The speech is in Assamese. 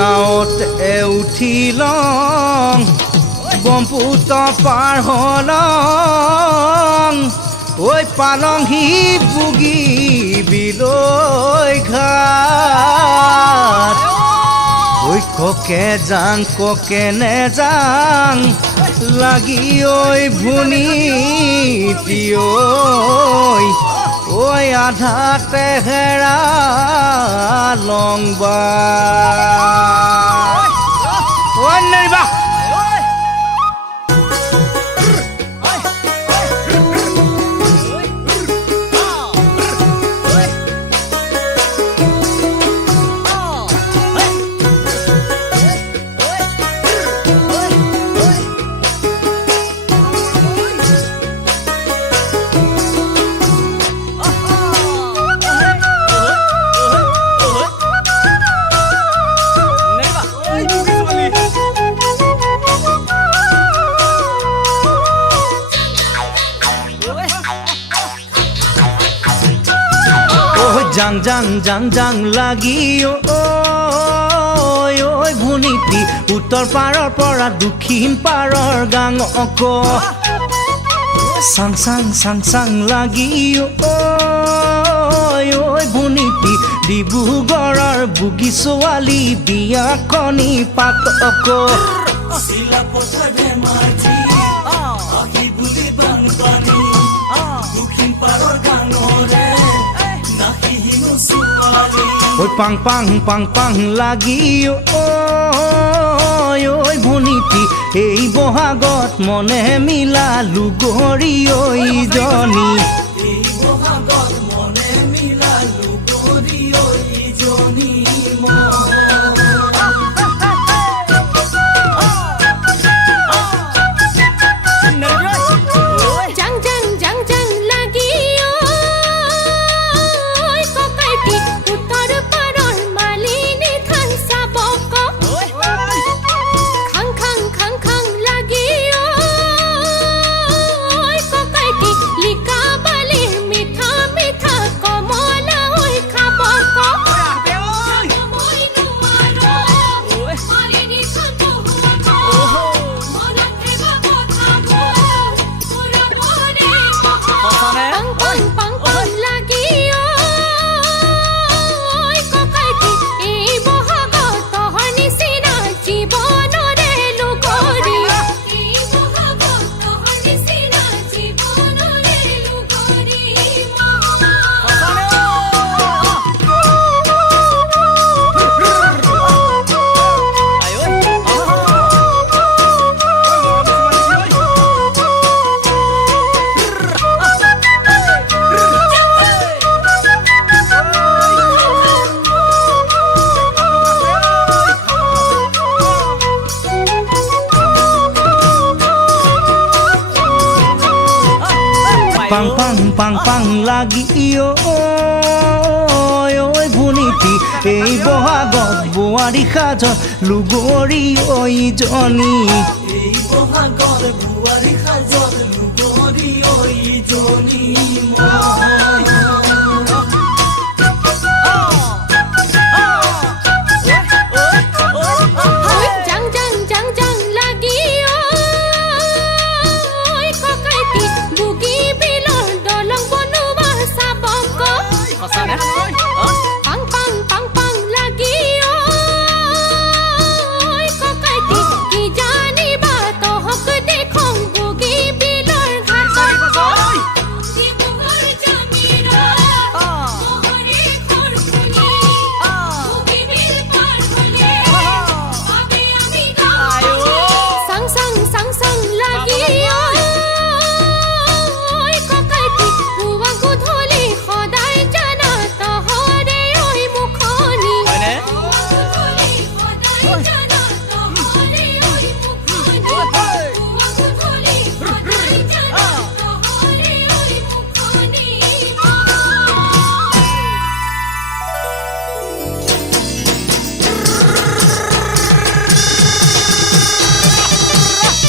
নাওতে উঠি লং ব্ৰহ্মপুত্ৰ পাৰ হলং ঐ পালংহি বুগি বিলৈ ঘাট ঐ ককে যাং ককে নেযাং লাগি ঐ ভুনি ঐ ঐ আধাতে হেৰা লংবা ঐ নেৰিবা জাং জাং জাং জাং লাগি ঐ ভুনিটি উত্তৰ পাৰৰ পৰা দক্ষিণ পাৰৰ গাং অক চাং চাং চাং চাং লাগি ঐ ভুনিটি ডিব্ৰুগড়ৰ বুগি ছোৱালী বিয়াখনি পাত অক ঐ পাং পাং পাং পাং লাগি ঐ ভুনিটি এই বহাগত মনে মিলা লুগৰি ঐজনী পাং পাং পাং পাং লাগি ঐ ভুনিটি এই বহাগত বোৱাৰী সাজত লুগৰি ঐজনী